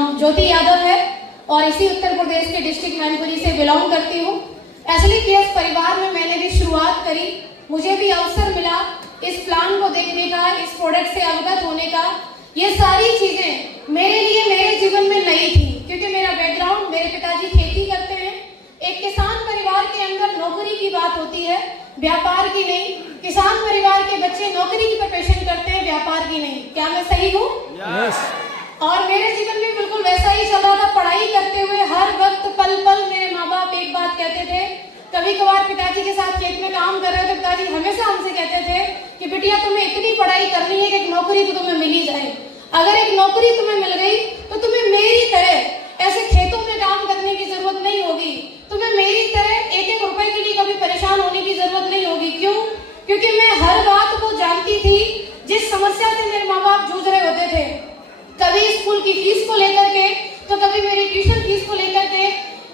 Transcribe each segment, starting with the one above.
नाम ज्योति यादव है और इसी उत्तर प्रदेश के डिस्ट्रिक्ट मैनपुरी से बिलोंग करती हूँ। SLKS परिवार में मैंने भी शुरुआत करी, मुझे भी अवसर मिला इस प्लान को देखने का, इस प्रोडक्ट से अवगत होने का। ये सारी चीजें मेरे लिए मेरे जीवन में नई थी, क्योंकि मेरा बैकग्राउंड, मेरे पिताजी खेती करते हैं। एक किसान परिवार के अंदर नौकरी की बात होती है, व्यापार की नहीं। किसान परिवार के बच्चे नौकरी की प्रिपरेशन करते हैं, व्यापार की नहीं। क्या मैं सही हूँ? यस। और मेरे जीवन में बिल्कुल वैसा ही चल रहा था। पढ़ाई करते हुए हर वक्त पल पल मेरे माँ बाप एक बात कहते थे। कभी कभार पिताजी के साथ खेत में काम कर रहे थे, पिताजी हमेशा हमसे कहते थे कि बिटिया तुम्हें इतनी पढ़ाई करनी है कि एक नौकरी तो तुम्हें मिल ही जाए। अगर एक नौकरी तुम्हें मिल गई तो तुम्हें मेरी तरह ऐसे खेतों में काम करने की जरूरत नहीं होगी, तुम्हें मेरी तरह एक एक रुपए के लिए कभी परेशान होने की जरूरत नहीं होगी। क्यों? क्योंकि मैं हर बात को जानती थी। जिस समस्या से मेरे माँ बाप जूझ रहे होते थे, कभी स्कूल की फीस को लेकर के, तो कभी मेरी ट्यूशन फीस को लेकर के।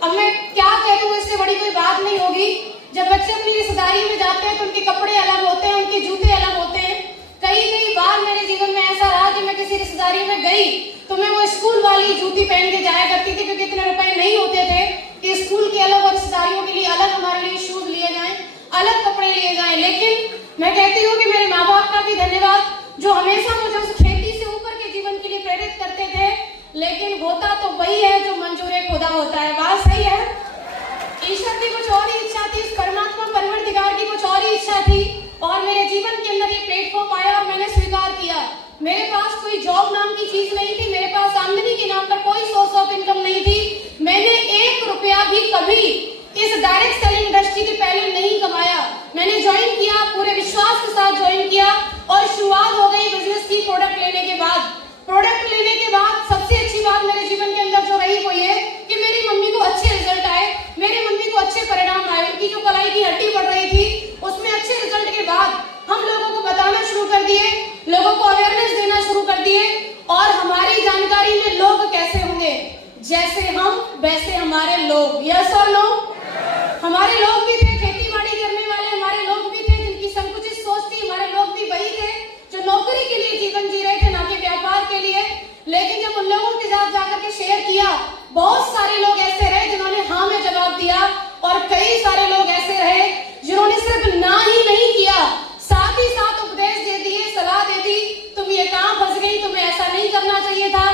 अब मैं क्या कह दूं, इससे बड़ी कोई बात नहीं होगी। जब बच्चे अपनी रिश्तेदारी में जाते हैं तो उनके कपड़े अलग होते हैं, उनके जूते अलग होते हैं। कई बार मेरे जीवन में ऐसा रहा कि मैं किसी रिश्तेदारी में गई तो मैं वो स्कूल वाली जूती पहन के जाया करती थी, क्योंकि इतने रुपए नहीं होते थे कि स्कूल के अलग और रिश्तेदारियों के लिए अलग हमारे लिए शूज लिए जाएं, अलग कपड़े लिए जाएं। लेकिन मैं कहती हूँ कि मेरे माँ बाप का भी धन्यवाद, जो हमेशा मुझे उस खेती से ऊपर के जीवन के लिए प्रेरित करते थे। लेकिन होता तो वही है जो मंजूर खुदा होता है। बात सही है। ईश्वर की कुछ और ही इच्छा थी, इस परमात्मा परवरदिगार की कुछ और ही इच्छा थी, और मेरे जीवन के अंदर ये प्लेटफॉर्म आया और मैंने स्वीकार किया। मेरे पास कोई जॉब नाम की चीज नहीं थी, मेरे पास आमदनी के नाम पर कोई सोर्स ऑफ इनकम नहीं थी। मैंने 1 रुपया भी कभी इस डायरेक्ट सेलिंग इंडस्ट्री के पहले नहीं कमाया। मैंने ज्वाइन किया, पूरे विश्वास के साथ ज्वाइन किया और शुरुआत हो गई बिजनेस की। प्रोडक्ट लेने के बाद सबसे अच्छी बात मेरे जीवन के अंदर जो रही वो ये कि मेरी मम्मी को अच्छे रिजल्ट आए, मेरी मम्मी को अच्छे परिणाम आए। उनकी जो कलाई की हड्डी बढ़ रही थी उसमें अच्छे रिजल्ट के बाद हम लोगों को बताना शुरू कर दिए, लोगों को अवेयरनेस देना शुरू कर दिए। और हमारी जानकारी में लोग कैसे होंगे, जैसे हम वैसे हमारे लोग। यस और नो? हमारे लोग भी थे खेती बाड़ी करने वाले, हमारे लोग भी थे जिनकी संकुचित सोच थी, हमारे लोग भी वही थे जो नौकरी के लिए जीवन जी रहे थे, ना कि व्यापार के लिए। लेकिन जब उन लोगों के साथ जाकर के शेयर किया, बहुत सारे लोग ऐसे रहे जिन्होंने हाँ में जवाब दिया, और कई सारे लोग ऐसे रहे जिन्होंने सिर्फ ना ही नहीं किया, साथ ही साथ उपदेश दे दिए, सलाह दे दी, तुम ये कहाँ फंस गई, तुम्हें ऐसा नहीं करना चाहिए था।